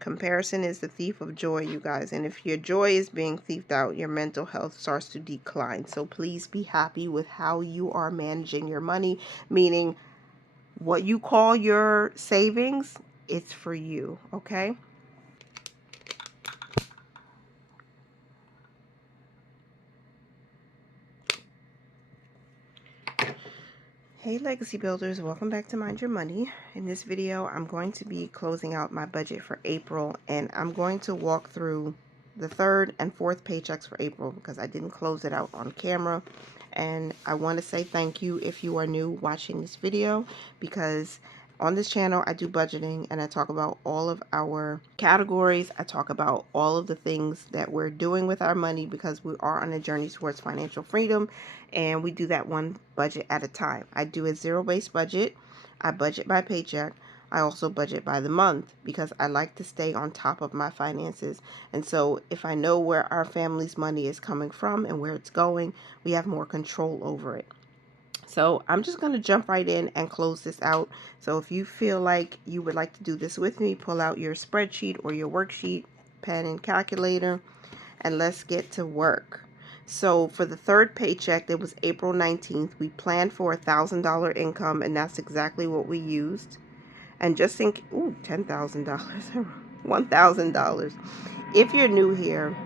Comparison is the thief of joy, you guys. And if your joy is being thieved out, your mental health starts to decline. So please be happy with how you are managing your money, meaning what you call your savings, it's for you, okay? Hey Legacy Builders, welcome back to Mind Your Money. In this video, I'm going to be closing out my budget for April, and I'm going to walk through the third and fourth paychecks for April because I didn't close it out on camera. And I want to say thank you if you are new watching this video, because on this channel I do budgeting and I talk about all of our categories. I talk about all of the things that we're doing with our money because we are on a journey towards financial freedom, and we do that one budget at a time. I do a zero-based budget. I budget by paycheck. I also budget by the month because I like to stay on top of my finances. And so if I know where our family's money is coming from and where it's going, we have more control over it. So I'm just going to jump right in and close this out. So if you feel like you would like to do this with me, pull out your spreadsheet or your worksheet, pen and calculator, and let's get to work. So for the third paycheck, that was April 19th, we planned for $1,000 income, and that's exactly what we used. And just think, ooh, $10,000, $1,000. If you're new here,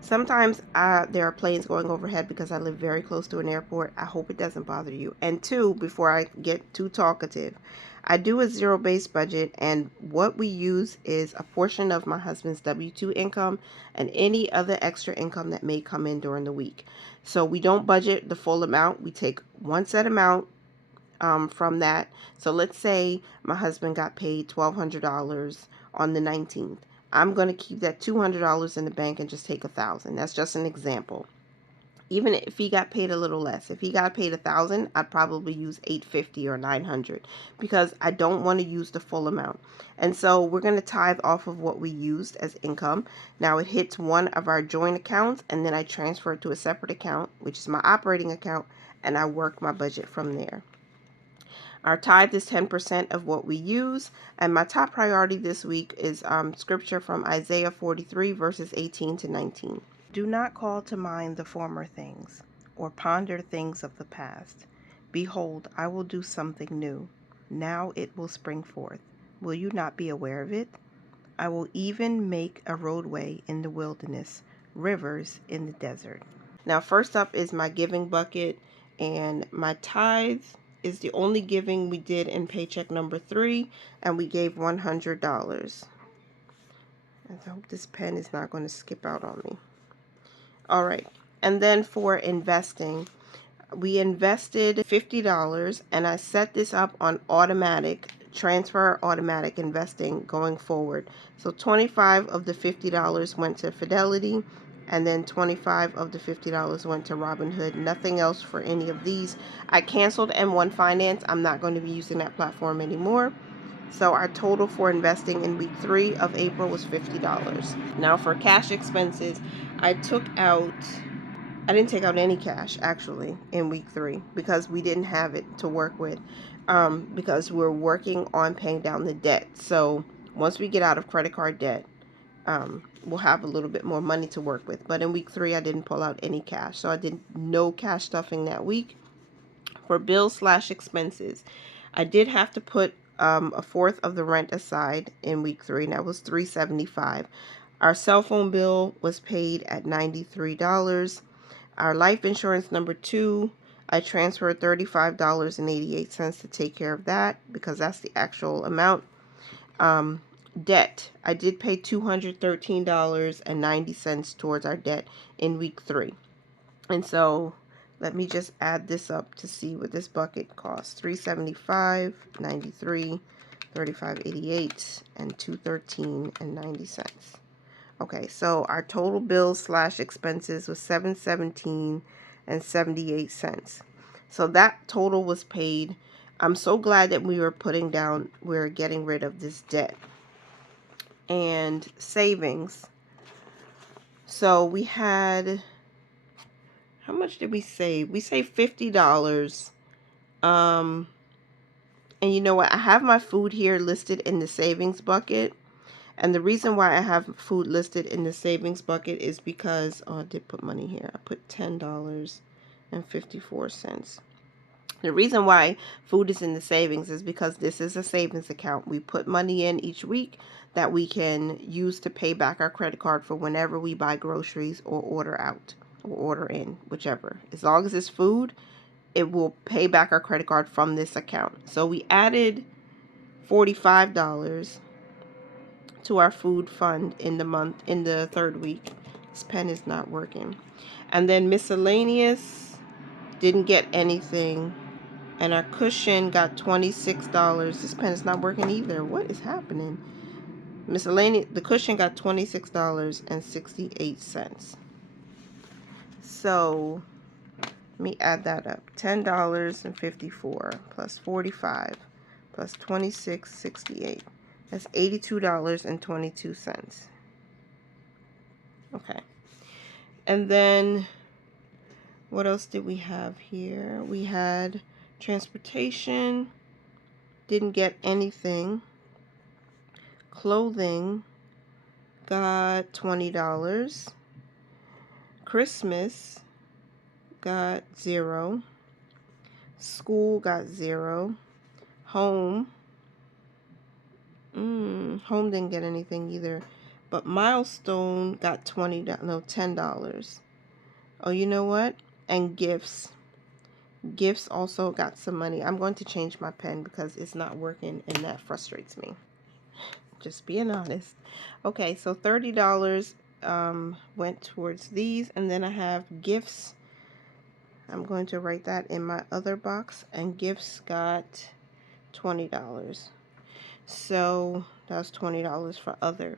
sometimes there are planes going overhead because I live very close to an airport. I hope it doesn't bother you. And two, before I get too talkative, I do a zero-based budget, and what we use is a portion of my husband's W-2 income and any other extra income that may come in during the week. So we don't budget the full amount. We take one set amount from that. So let's say my husband got paid $1,200 on the 19th. I'm going to keep that $200 in the bank and just take $1,000. That's just an example. Even if he got paid a little less, if he got paid $1,000, I'd probably use $850 or $900 because I don't want to use the full amount. And so we're going to tithe off of what we used as income. Now it hits one of our joint accounts, and then I transfer it to a separate account, which is my operating account, and I work my budget from there. Our tithe is 10% of what we use, and my top priority this week is scripture from Isaiah 43 verses 18 to 19. Do not call to mind the former things, or ponder things of the past. Behold, I will do something new. Now it will spring forth. Will you not be aware of it? I will even make a roadway in the wilderness, rivers in the desert. Now, first up is my giving bucket, and my tithe is the only giving we did in paycheck number 3, and we gave $100. I hope this pen is not going to skip out on me. All right, and then for investing, we invested $50, and I set this up on automatic transfer, automatic investing going forward. So 25 of the $50 went to Fidelity, and then 25 of the $50 went to Robinhood. Nothing else for any of these. I canceled M1 Finance. I'm not going to be using that platform anymore. So our total for investing in week 3 of April was $50. Now for cash expenses, I didn't take out any cash actually in week 3 because we didn't have it to work with, because we're working on paying down the debt. So once we get out of credit card debt, we'll have a little bit more money to work with. But in week 3, I didn't pull out any cash. So I did no cash stuffing that week. For bills/expenses, I did have to put a fourth of the rent aside in week 3, and that was $375. Our cell phone bill was paid at $93. Our life insurance number 2, I transferred $35.88 to take care of that because that's the actual amount. Debt, I did pay $213.90 towards our debt in week 3. And so let me just add this up to see what this bucket costs. $375, $93, $35.88, and $213.90. Okay, so our total bills/expenses was $717.78. So that total was paid. I'm so glad that we're getting rid of this debt. And savings. So we had, how much did we save? We saved $50. And you know what? I have my food here listed in the savings bucket. And the reason why I have food listed in the savings bucket is because, oh, I did put money here. I put $10.54. The reason why food is in the savings is because this is a savings account. We put money in each week that we can use to pay back our credit card for whenever we buy groceries or order out or order in, whichever. As long as it's food, it will pay back our credit card from this account. So we added $45 to our food fund in the third week. This pen is not working. And then miscellaneous, didn't get anything. And our cushion got $26. This pen is not working either. What is happening? Miscellaneous, the cushion got $26.68. So let me add that up. $10.54 plus 45 plus 26.68. That's $82.22. Okay. And then what else did we have here? We had transportation, didn't get anything. Clothing got $20. Christmas got 0. School got 0. Home didn't get anything either. But Milestone got $10. Oh, you know what? And gifts also got some money. I'm going to change my pen because it's not working and that frustrates me. Just being honest. Okay, so $30 went towards these, and then I have gifts. I'm going to write that in my other box, and gifts got $20. So that's $20 for other.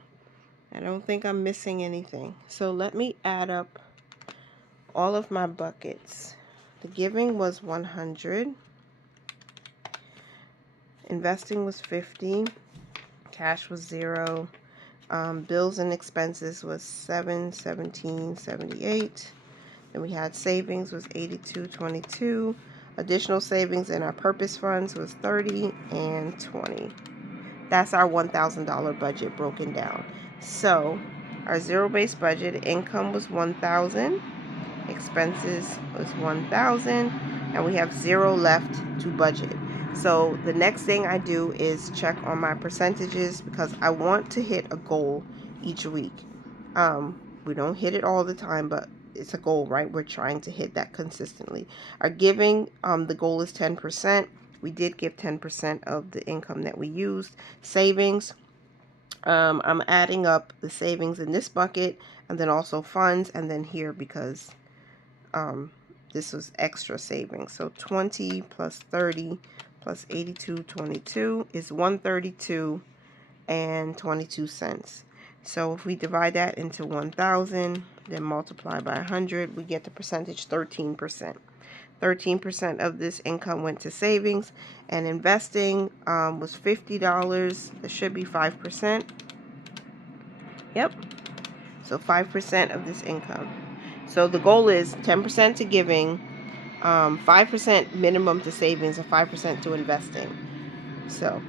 I don't think I'm missing anything. So let me add up all of my buckets. The giving was 100. Investing was 50. Cash was 0. Bills and expenses was 717.78. Then we had savings was 82.22. Additional savings in our purpose funds was 30 and 20. That's our $1,000 budget broken down. So our zero-based budget, income was 1,000, expenses was 1,000, and we have 0 left to budget. So the next thing I do is check on my percentages because I want to hit a goal each week. We don't hit it all the time, but it's a goal, right? We're trying to hit that consistently. Our giving, the goal is 10%. We did give 10% of the income that we used. Savings, I'm adding up the savings in this bucket and then also funds and then here because this was extra savings. So 20 plus 30 plus 82.22 is 132 and 22 cents. So if we divide that into 1,000, then multiply by 100, we get the percentage 13%. 13% of this income went to savings, and investing was $50. It should be 5%. Yep. So 5% of this income. So the goal is 10% to giving, 5% minimum to savings, and 5% to investing. So,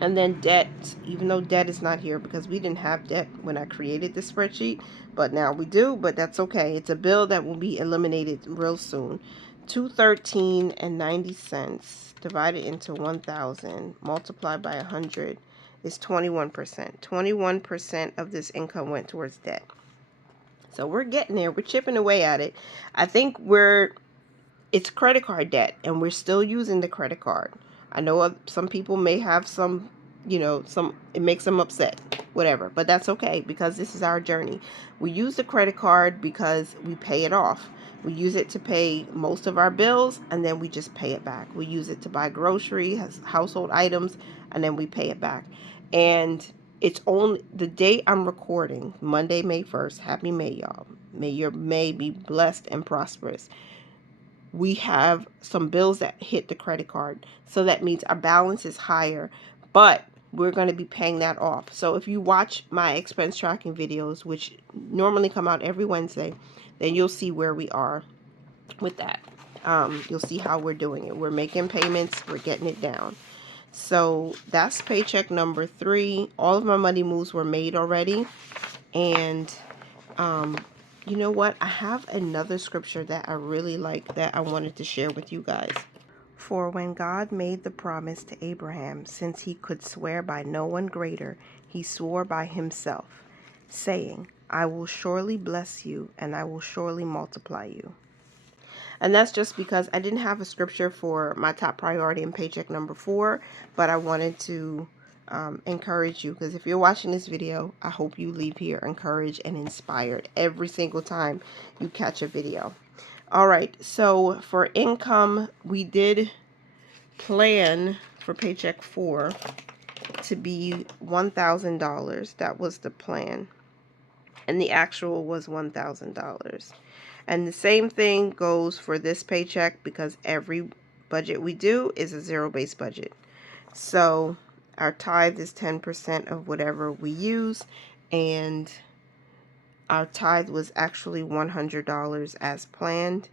and then debt, even though debt is not here because we didn't have debt when I created this spreadsheet, but now we do, but that's okay. It's a bill that will be eliminated real soon. $213.90 divided into 1,000 multiplied by 100 is 21%. 21% of this income went towards debt. So we're getting there. We're chipping away at it. I think it's credit card debt and we're still using the credit card. I know some people may have some, it makes them upset, whatever, but that's okay because this is our journey. We use the credit card because we pay it off. We use it to pay most of our bills and then we just pay it back. We use it to buy groceries, household items, and then we pay it back. And it's only the day I'm recording, Monday, May 1st. Happy May, y'all. May your May be blessed and prosperous. We have some bills that hit the credit card. So that means our balance is higher, but we're going to be paying that off. So if you watch my expense tracking videos, which normally come out every Wednesday, then you'll see where we are with that. You'll see how we're doing it. We're making payments. We're getting it down. So that's paycheck number 3. All of my money moves were made already. And you know what? I have another scripture that I really like that I wanted to share with you guys. For when God made the promise to Abraham, since he could swear by no one greater, he swore by himself, saying, I will surely bless you, and I will surely multiply you. And that's just because I didn't have a scripture for my top priority in paycheck number 4, but I wanted to encourage you, because if you're watching this video, I hope you leave here encouraged and inspired every single time you catch a video. All right, so for income, we did plan for paycheck 4 to be $1,000. That was the plan, and the actual was $1,000. And the same thing goes for this paycheck, because every budget we do is a zero-based budget. So our tithe is 10% of whatever we use, and our tithe was actually $100 as planned.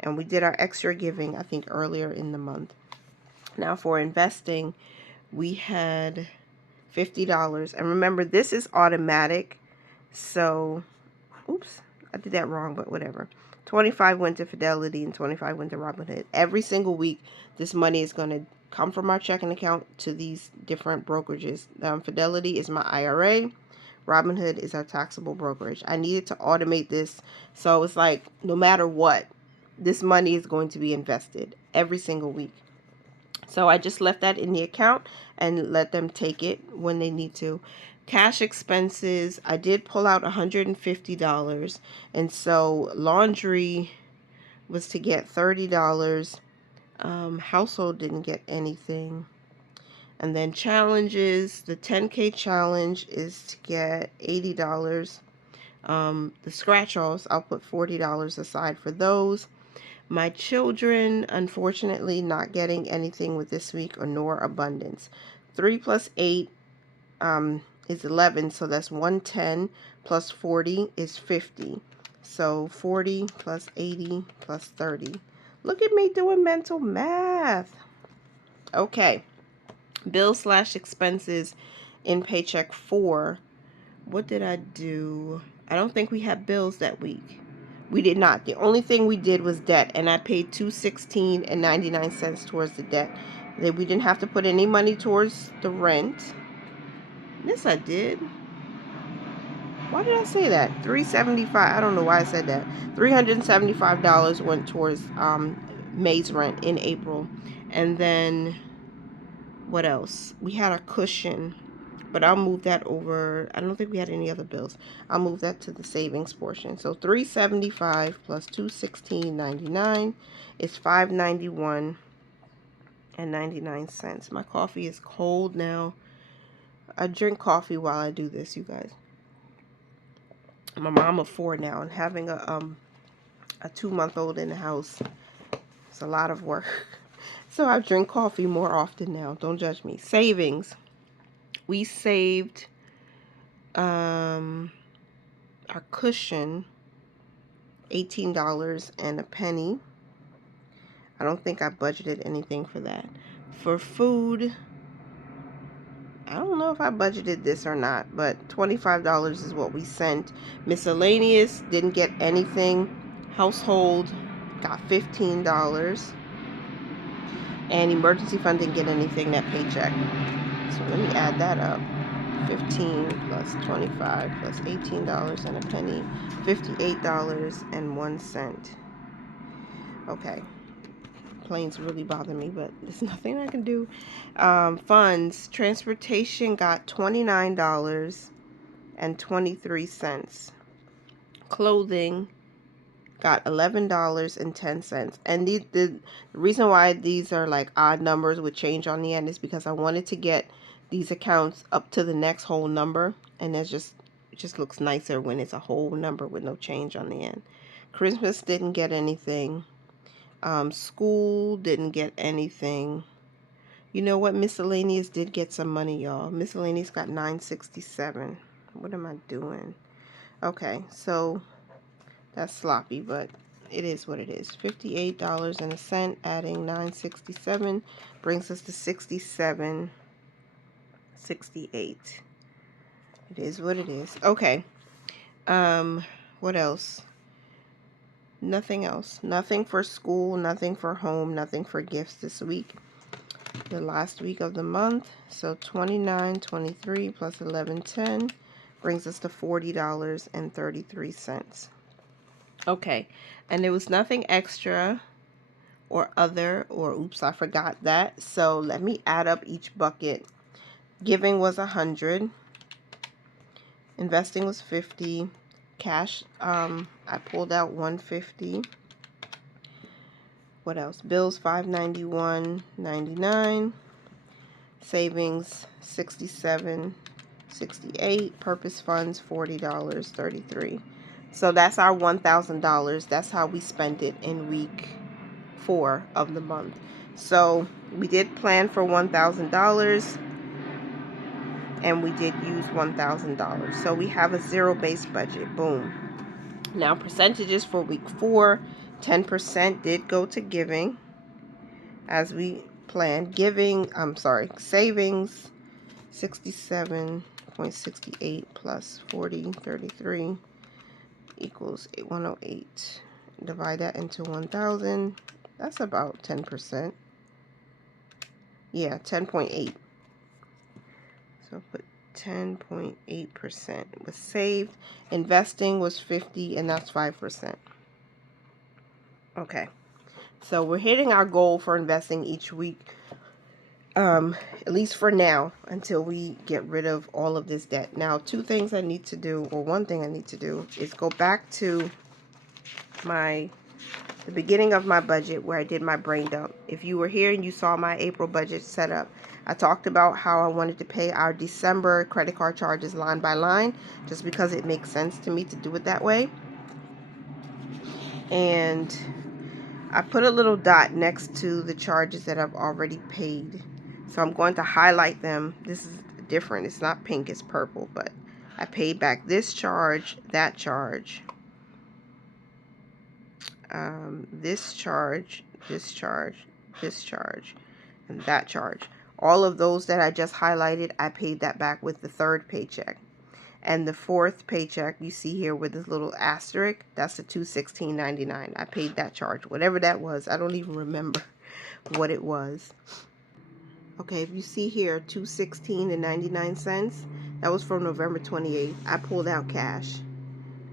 And we did our extra giving, I think, earlier in the month. Now for investing, we had $50. And remember, this is automatic. So, oops, I did that wrong, but whatever. 25 went to Fidelity and 25 went to Robinhood. Every single week, this money is going to come from our checking account to these different brokerages. Fidelity is my IRA. Robinhood is our taxable brokerage. I needed to automate this, so it's like no matter what, this money is going to be invested every single week. So I just left that in the account and let them take it when they need to. Cash expenses, I did pull out $150, and so laundry was to get $30. Household didn't get anything. And then challenges, the 10K challenge is to get $80. The scratch-offs, I'll put $40 aside for those. My children, unfortunately, not getting anything with this week or nor abundance. 3 plus 8 is 11, so that's 110 plus 40 is 50. So 40 plus 80 plus 30. Look at me doing mental math. Okay. Bill/expenses in paycheck 4. What did I do? I don't think we had bills that week. We did not. The only thing we did was debt, and I paid $216.99 towards the debt. We didn't have to put any money towards the rent. Yes, I did. Why did I say that? $375. I don't know why I said that. $375 went towards May's rent in April, and then what else? We had a cushion, but I'll move that over. I don't think we had any other bills. I'll move that to the savings portion. So $375 plus $216.99 is $591.99. My coffee is cold now. I drink coffee while I do this, you guys. I'm a mom of 4 now, and having a 2-month-old in the house is a lot of work. So I drink coffee more often now. Don't judge me. Savings. We saved our cushion $18 and a penny. I don't think I budgeted anything for that. For food, I don't know if I budgeted this or not, but $25 is what we sent. Miscellaneous, didn't get anything. Household got $15. And emergency fund didn't get anything that paycheck. So let me add that up. 15 plus 25 plus $18 and a penny, $58.01. Okay. Planes really bother me, but there's nothing I can do. Funds, transportation got $29.23. Clothing got $11.10. And the reason why these are like odd numbers with change on the end is because I wanted to get these accounts up to the next whole number, and it just looks nicer when it's a whole number with no change on the end. Christmas didn't get anything. School didn't get anything. You know what? Miscellaneous did get some money, y'all. Miscellaneous got $9.67. What am I doing? Okay, so that's sloppy, but it is what it is. $58.01, adding $9.67 brings us to $67.68. It is what it is. Okay. What else? Nothing else. Nothing for school, nothing for home, nothing for gifts this week. The last week of the month. So $29.23 plus $11.10 brings us to $40.33. Okay. And there was nothing extra or other, or oops, I forgot that. So let me add up each bucket. Giving was 100. Investing was 50. Cash, I pulled out 150. What else? Bills, $591.99. Savings, $67.68. Purpose funds, $40.33. So that's our $1,000. That's how we spent it in week 4 of the month. So we did plan for $1,000. And we did use $1,000. So we have a zero-based budget. Boom. Now percentages for week 4. 10% did go to giving, as we planned. Savings, 67.68 plus 40.33 equals 108. Divide that into 1,000. That's about 10%. Yeah, 10.8. So put 10.8% was saved. Investing was 50, and that's 5%. Okay. So we're hitting our goal for investing each week, at least for now, until we get rid of all of this debt. Now, two things I need to do, or one thing I need to do, is go back to the beginning of my budget where I did my brain dump. If you were here and you saw my April budget set up, I talked about how I wanted to pay our December credit card charges line by line, just because it makes sense to me to do it that way. And I put a little dot next to the charges that I've already paid. So I'm going to highlight them. This is different. It's not pink, it's purple. But I paid back this charge, that charge, this charge, this charge, this charge, and that charge. All of those that I just highlighted, I paid that back with the third paycheck. And the fourth paycheck you see here with this little asterisk, that's the $216.99. I paid that charge, whatever that was. I don't even remember what it was. Okay, if you see here $216.99, that was from November 28th. I pulled out cash.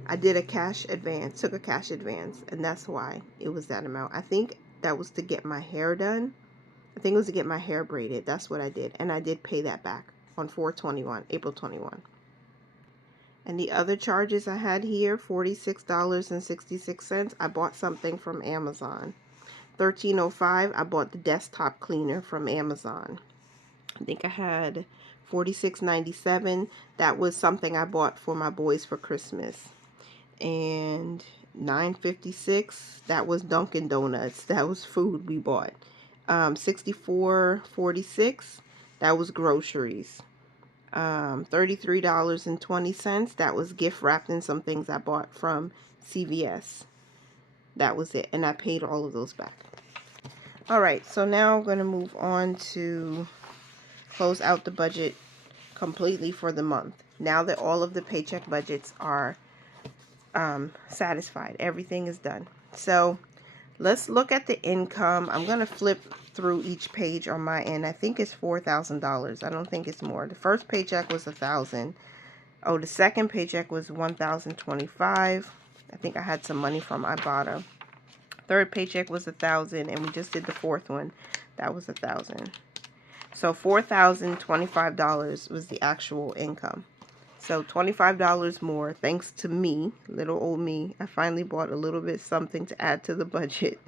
I did a cash advance, took a cash advance, and that's why it was that amount. I think that was to get my hair done. I think it was to get my hair braided. That's what I did. And I did pay that back on April 21. And the other charges I had here, $46.66. I bought something from Amazon. $13.05. I bought the desktop cleaner from Amazon. I think I had $46.97. That was something I bought for my boys for Christmas. And $9.56. That was Dunkin' Donuts. That was food we bought. $64.46. That was groceries. $33.20. That was gift wrapped in some things I bought from CVS. That was it. And I paid all of those back. Alright, so now I'm going to move on to close out the budget completely for the month. Now that all of the paycheck budgets are satisfied. Everything is done. So let's look at the income. I'm going to flip through each page on my end. I think it's $4,000. I don't think it's more. The first paycheck was $1,000. Oh, the second paycheck was $1,025. I think I had some money from Ibotta. Third paycheck was $1,000, and we just did the fourth one. That was $1,000. So $4,025 was the actual income. So $25 more, thanks to me, little old me. I finally bought a little bit something to add to the budget. It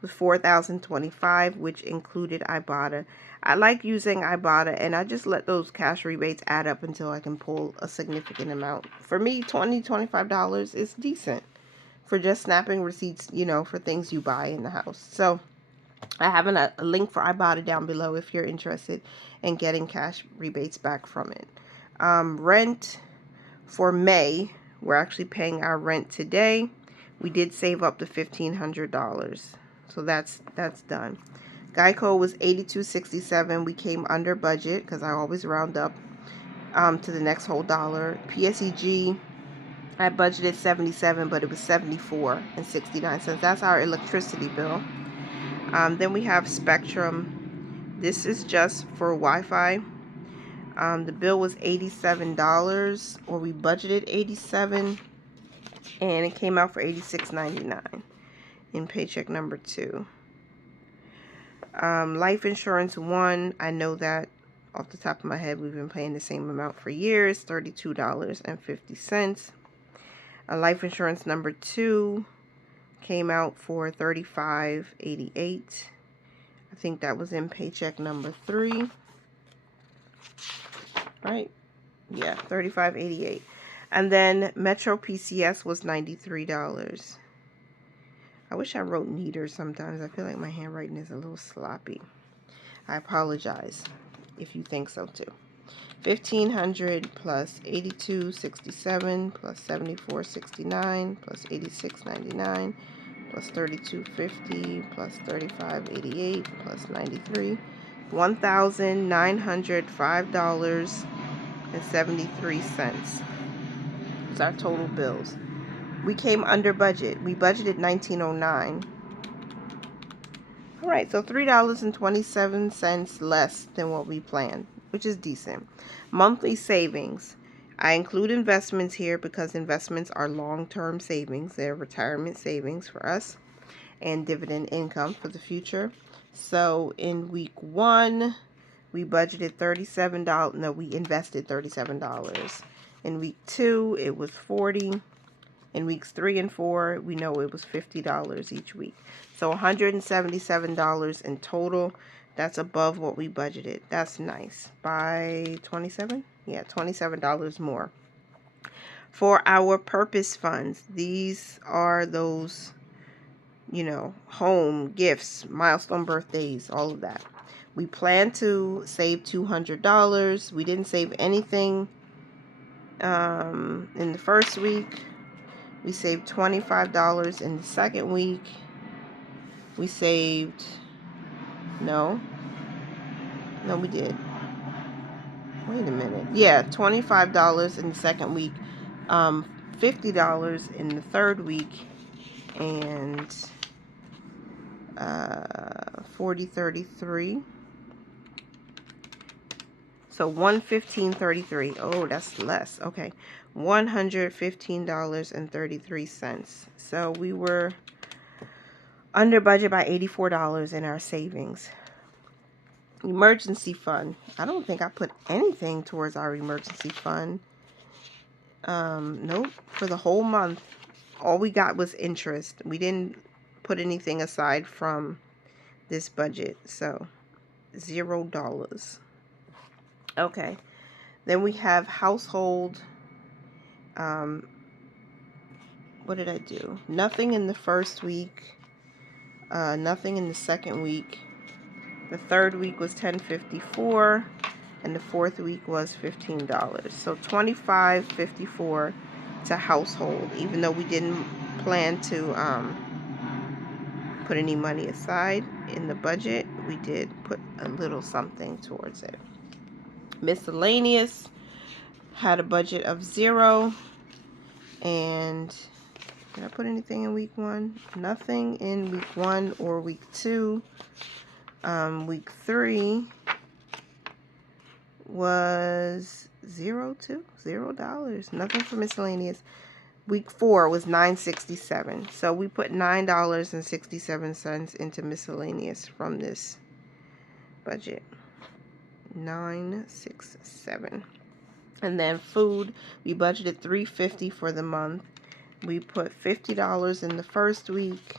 was $4,025, which included Ibotta. I like using Ibotta, and I just let those cash rebates add up until I can pull a significant amount. For me, $25 is decent for just snapping receipts, you know, for things you buy in the house. So I have a link for Ibotta down below if you're interested in getting cash rebates back from it. Rent for May, we're actually paying our rent today, We did save up to $1,500. So that's done. Geico was $82.67. We came under budget because I always round up to the next whole dollar. PSEG, I budgeted 77, but it was 74.69. That's our electricity bill. Then we have Spectrum. This is just for Wi-Fi. The bill was $87, or we budgeted 87, and it came out for $86.99 in paycheck number 2. Life insurance 1, I know that off the top of my head. We've been paying the same amount for years, $32.50. Life insurance number 2 came out for $35.88. I think that was in paycheck number 3. Right? Yeah, $35.88. And then Metro PCS was $93. I wish I wrote neater sometimes. I feel like my handwriting is a little sloppy. I apologize if you think so too. $1,500 plus $82.67 plus $74.69 plus $86.99 plus $32.50 plus $35.88 plus 93. $1,905.73 is our total bills. We came under budget. We budgeted $1,909. All right, so $3.27 less than what we planned, which is decent. Monthly savings. I include investments here because investments are long-term savings. They're retirement savings for us and dividend income for the future. So in week 1, we budgeted $37. No, we invested $37. In week 2, it was $40. In weeks 3 and 4, we know it was $50 each week. So $177 in total. That's above what we budgeted. That's nice. By 27? Yeah, $27 more. For our purpose funds, these are those, home gifts, milestone birthdays, all of that. We plan to save $200. We didn't save anything in the first week. We saved $25 in the second week. We saved, no, we did. Wait a minute. Yeah, $25 in the second week, $50 in the third week, and $40.33. So $115.33. Oh, that's less. Okay, $115.33. So we were under budget by $84 in our savings. Emergency fund. I don't think I put anything towards our emergency fund. Nope. For the whole month, all we got was interest. We didn't put anything aside from this budget. So $0. Okay. Then we have household. What did I do? Nothing in the first week. Nothing in the second week. The third week was $10.54, and the fourth week was $15. So $25.54 to household. Even though we didn't plan to put any money aside in the budget, we did put a little something towards it. Miscellaneous had a budget of $0, and did I put anything in week 1? Nothing in week 1 or week 2. Week 3 was $0. Nothing for miscellaneous. Week 4 was $9.67. So we put $9.67 into miscellaneous from this budget. $9.67. And then food, we budgeted $3.50 for the month. We put $50 in the first week,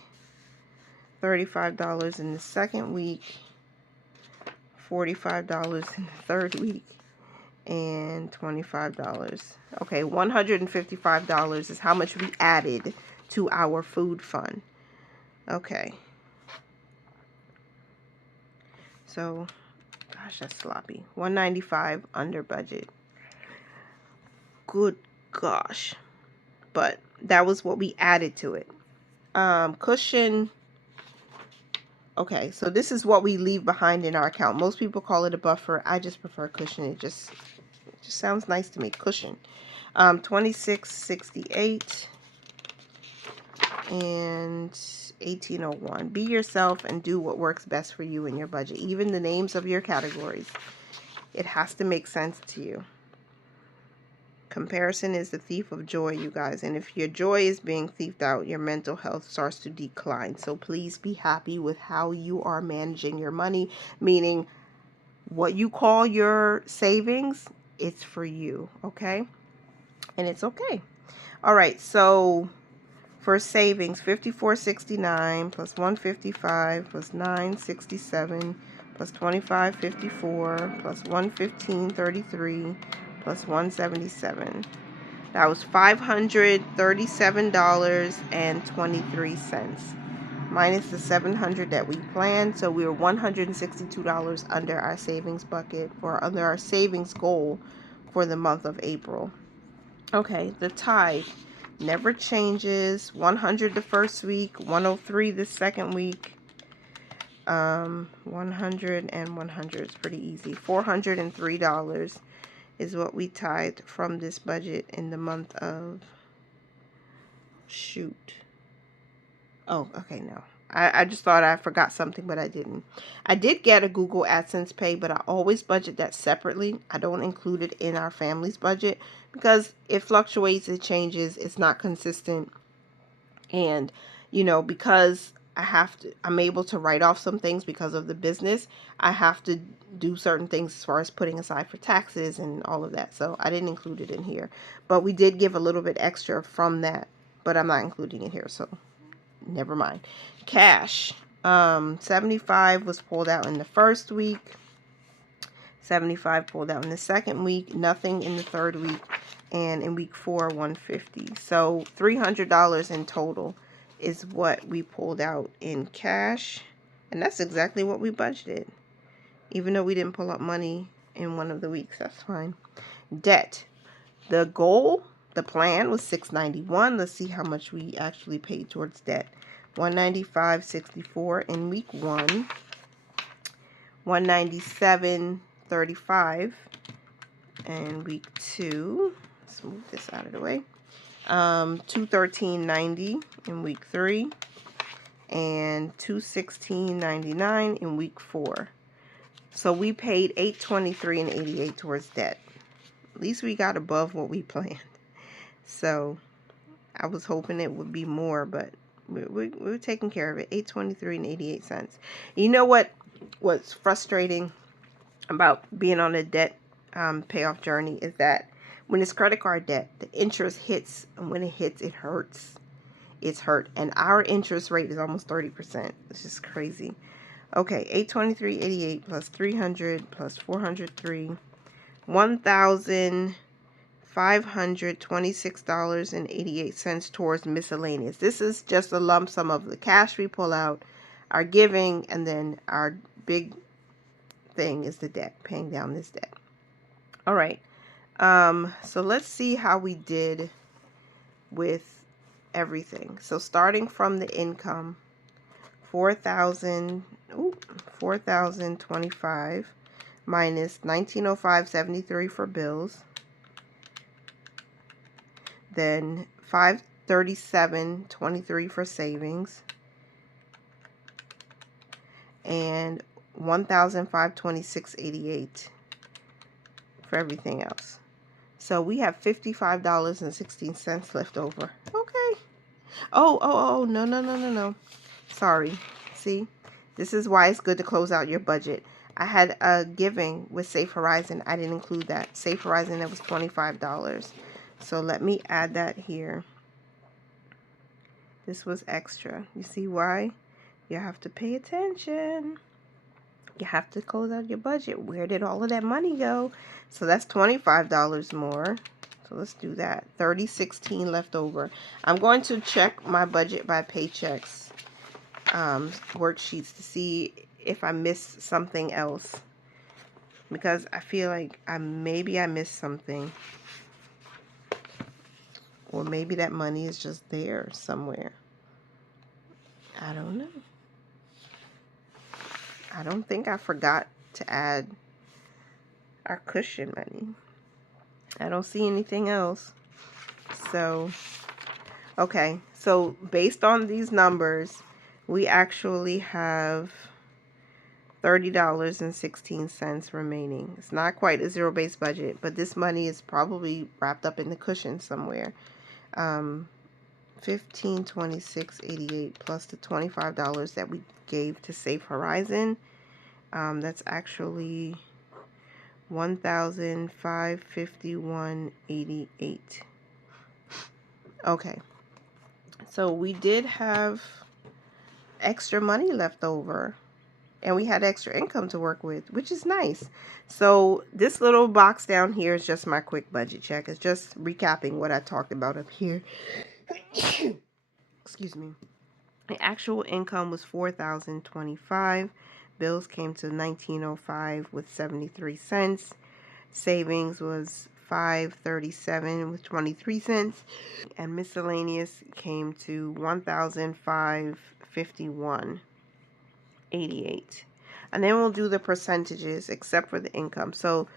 $35 in the second week, $45 in the third week, and $25. Okay, $155 is how much we added to our food fund. Okay. So, gosh, that's sloppy. $195 under budget. Good gosh. But that was what we added to it. Cushion. Okay, so this is what we leave behind in our account. Most people call it a buffer. I just prefer cushion. It just sounds nice to me. Cushion. 2668 and 1801. Be yourself and do what works best for you and your budget. Even the names of your categories. It has to make sense to you. Comparison is the thief of joy, you guys. And if your joy is being thieved out, your mental health starts to decline. So please be happy with how you are managing your money, meaning what you call your savings, it's for you, okay? And it's okay. All right, so for savings, 54.69 plus 155 plus 9.67 plus 25.54 plus 115.33 plus 177. That was $537.23 minus the $700 that we planned. So we were $162 under our savings bucket, or under our savings goal for the month of April. Okay, the tithe never changes. 100 the first week, 103 the second week. 100 and 100 is pretty easy. $403 is what we tithed from this budget in the month of, shoot. Oh, okay, no. I just thought I forgot something, but I didn't. I did get a Google AdSense pay, but I always budget that separately. I don't include it in our family's budget because it fluctuates, it changes, it's not consistent. And, you know, because I'm able to write off some things because of the business, I have to do certain things as far as putting aside for taxes and all of that. So I didn't include it in here. But we did give a little bit extra from that, but I'm not including it here, so never mind. Cash. 75 was pulled out in the first week. 75 pulled out in the second week. Nothing in the third week. And in week 4, 150. So $300 in total is what we pulled out in cash. And that's exactly what we budgeted. Even though we didn't pull out money in one of the weeks. That's fine. Debt. The goal, the plan was $691. Let's see how much we actually paid towards debt. $195.64 in week 1. $197.35 in week 2. Let's move this out of the way. $213.90 in week 3. And $216.99 in week 4. So we paid $823.88 towards debt. At least we got above what we planned. So I was hoping it would be more, but we were taking care of it. $823.88. You know what was frustrating about being on a debt payoff journey is that when it's credit card debt, the interest hits, and when it hits, it hurts. It's hurt, and our interest rate is almost 30%. It's just crazy. Okay, $823.88 plus 300 plus 403, $1,526.88 towards miscellaneous. This is just a lump sum of the cash we pull out, our giving, and then our big thing is the debt, paying down this debt. All right. So let's see how we did with everything. So starting from the income, 4,025 minus 1905.73 for bills, then 537.23 for savings, and 1,526.88 for everything else. So we have $55.16 left over. Okay. Oh, no. Sorry. See, this is why it's good to close out your budget. I had a giving with Safe Horizon. I didn't include that. Safe Horizon, that was $25. So let me add that here. This was extra. You see why? You have to pay attention. You have to close out your budget. Where did all of that money go? So that's $25 more. So let's do that. $30.16 left over. I'm going to check my budget by Paycheck's worksheets to see if I missed something else, because I feel like maybe I missed something, or maybe that money is just there somewhere. I don't know. I don't think I forgot to add our cushion money. I don't see anything else. So, okay. So based on these numbers, we actually have $30.16 remaining. It's not quite a zero-based budget, but this money is probably wrapped up in the cushion somewhere. 1526.88 plus the $25 that we gave to Safe Horizon. That's actually 1,551.88. Okay, so we did have extra money left over, and we had extra income to work with, which is nice. So this little box down here is just my quick budget check. It's just recapping what I talked about up here. Excuse me. The actual income was $4,025. Bills came to $19.05 with 73 cents. Savings was $537 with 23 cents. And miscellaneous came to $1,551.88. And then we'll do the percentages except for the income. So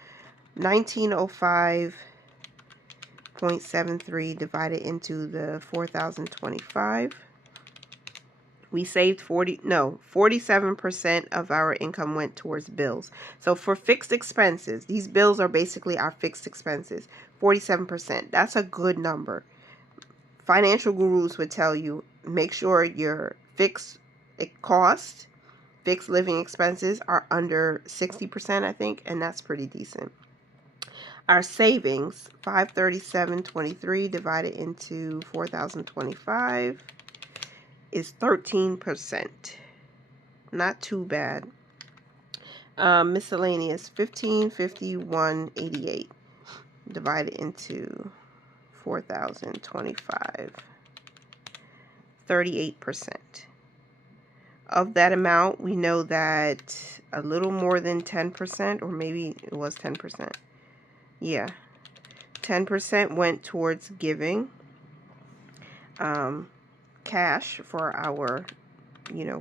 1905.73 divided into the 4,025. We saved 47% of our income went towards bills. So for fixed expenses, these bills are basically our fixed expenses. 47%. That's a good number. Financial gurus would tell you, make sure your fixed cost, fixed living expenses are under 60%, I think, and that's pretty decent. Our savings, 537.23 divided into 4,025 is 13%. Not too bad. Miscellaneous, 1551.88 divided into 4,025, 38%. Of that amount, we know that a little more than 10%, or maybe it was 10%. Yeah, 10% went towards giving cash for our,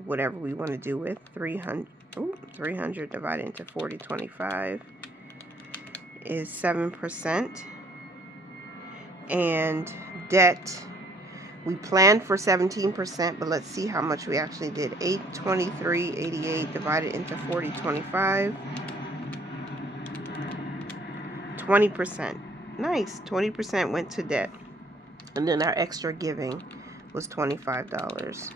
whatever we want to do with. 300 divided into 40.25 is 7%. And debt, we planned for 17%, but let's see how much we actually did. 823.88 divided into 40.25, 20%. Nice. 20% went to debt. And then our extra giving was $25.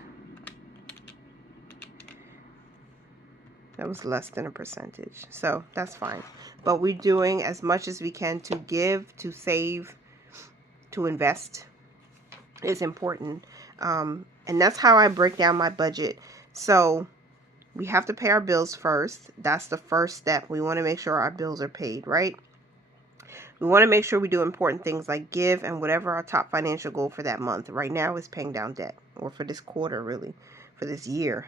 That was less than a percentage. So that's fine. But we're doing as much as we can to give, to save, to invest is important. And that's how I break down my budget. So we have to pay our bills first. That's the first step. We want to make sure our bills are paid, right? We want to make sure we do important things like give and whatever our top financial goal for that month. Right now is paying down debt, or for this quarter, really, for this year,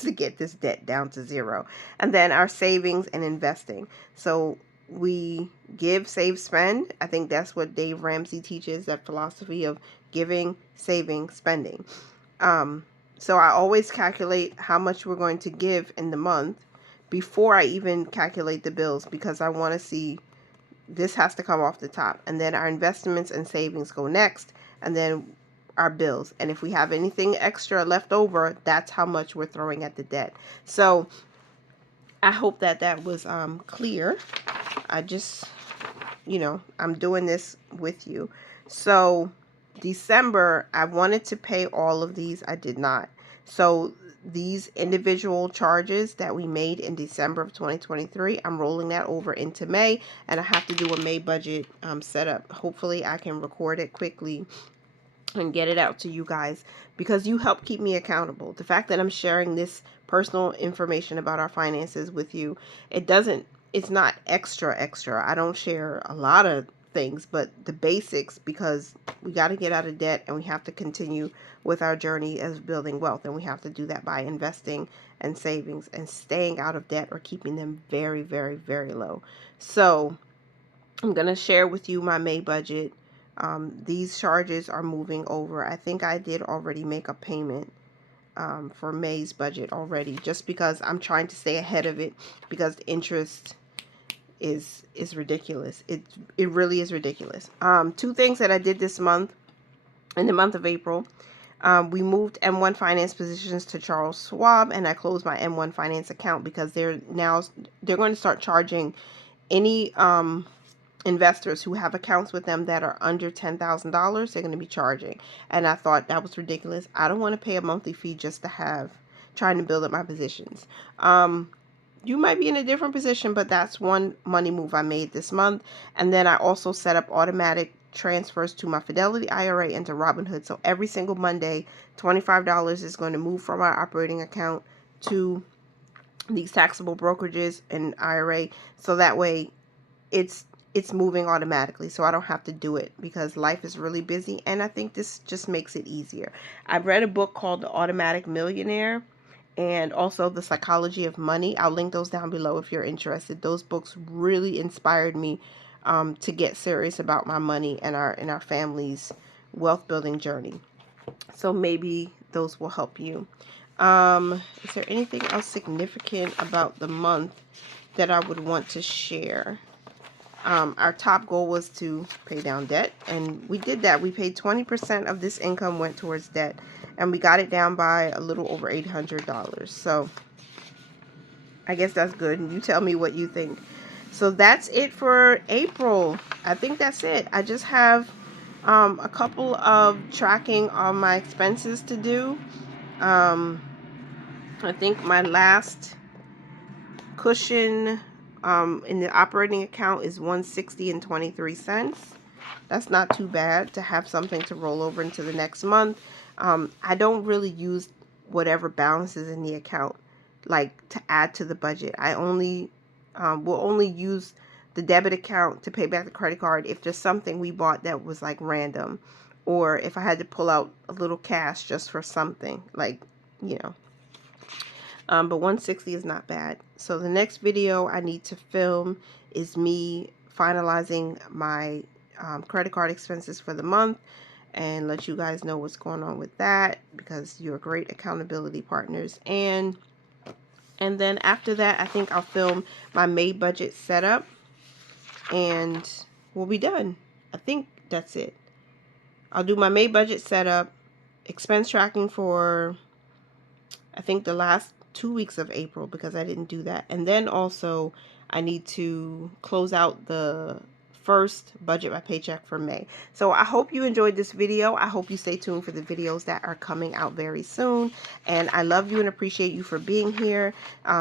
to get this debt down to zero. And then our savings and investing. So we give, save, spend. I think that's what Dave Ramsey teaches, that philosophy of giving, saving, spending. So I always calculate how much we're going to give in the month before I even calculate the bills, because I want to see this has to come off the top. And then our investments and savings go next, and then our bills. And if we have anything extra left over, that's how much we're throwing at the debt. So I hope that that was clear. I just, I'm doing this with you. So December, I wanted to pay all of these. I did not. So these individual charges that we made in December of 2023, I'm rolling that over into May, and I have to do a May budget setup. Hopefully I can record it quickly and get it out to you guys, because you help keep me accountable. The fact that I'm sharing this personal information about our finances with you, it's not extra. I don't share a lot of things, but the basics, because we got to get out of debt and we have to continue with our journey as building wealth, and we have to do that by investing and savings and staying out of debt, or keeping them very, very, very low. So I'm going to share with you my May budget. These charges are moving over. I think I did already make a payment for May's budget already, just because I'm trying to stay ahead of it, because the interest is ridiculous. It really is ridiculous. Two things that I did this month, in the month of April. We moved M1 Finance positions to Charles Schwab, and I closed my M1 Finance account because they're going to start charging any investors who have accounts with them that are under $10,000. They're going to be charging, and I thought that was ridiculous. I don't want to pay a monthly fee just to have trying to build up my positions. You might be in a different position, but that's one money move I made this month. And then I also set up automatic transfers to my Fidelity IRA and to Robinhood. So every single Monday, $25 is going to move from our operating account to these taxable brokerages and IRA. So that way it's moving automatically, so I don't have to do it, because life is really busy, and I think this just makes it easier. I've read a book called The Automatic Millionaire, and also The Psychology of Money. I'll link those down below if you're interested. Those books really inspired me to get serious about my money and our family's wealth building journey. So maybe those will help you. Is there anything else significant about the month that I would want to share? Our top goal was to pay down debt, and we did that. We paid 20% of this income went towards debt, and we got it down by a little over $800. So I guess that's good, and you tell me what you think. So that's it for April. I think that's it. I just have a couple of tracking on my expenses to do. I think my last cushion in the operating account is $160.23. That's not too bad to have something to roll over into the next month. I don't really use whatever balances in the account like to add to the budget. I only will only use the debit account to pay back the credit card if there's something we bought that was like random, or if I had to pull out a little cash just for something, like, you know. But 160 is not bad. So the next video I need to film is me finalizing my credit card expenses for the month, and let you guys know what's going on with that, because you're great accountability partners. And then after that, I think I'll film my May budget setup, and we'll be done. I think that's it. I'll do my May budget setup, expense tracking for, I think, the last 2 weeks of April, because I didn't do that. And then also I need to close out the first budget by Paycheck for May. So I hope you enjoyed this video. I hope you stay tuned for the videos that are coming out very soon. And I love you and appreciate you for being here.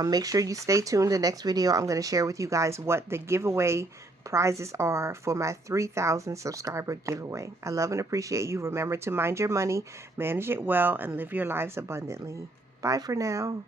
Make sure you stay tuned. The next video, I'm going to share with you guys what the giveaway prizes are for my 3,000 subscriber giveaway. I love and appreciate you. Remember to mind your money, manage it well, and live your lives abundantly. Bye for now.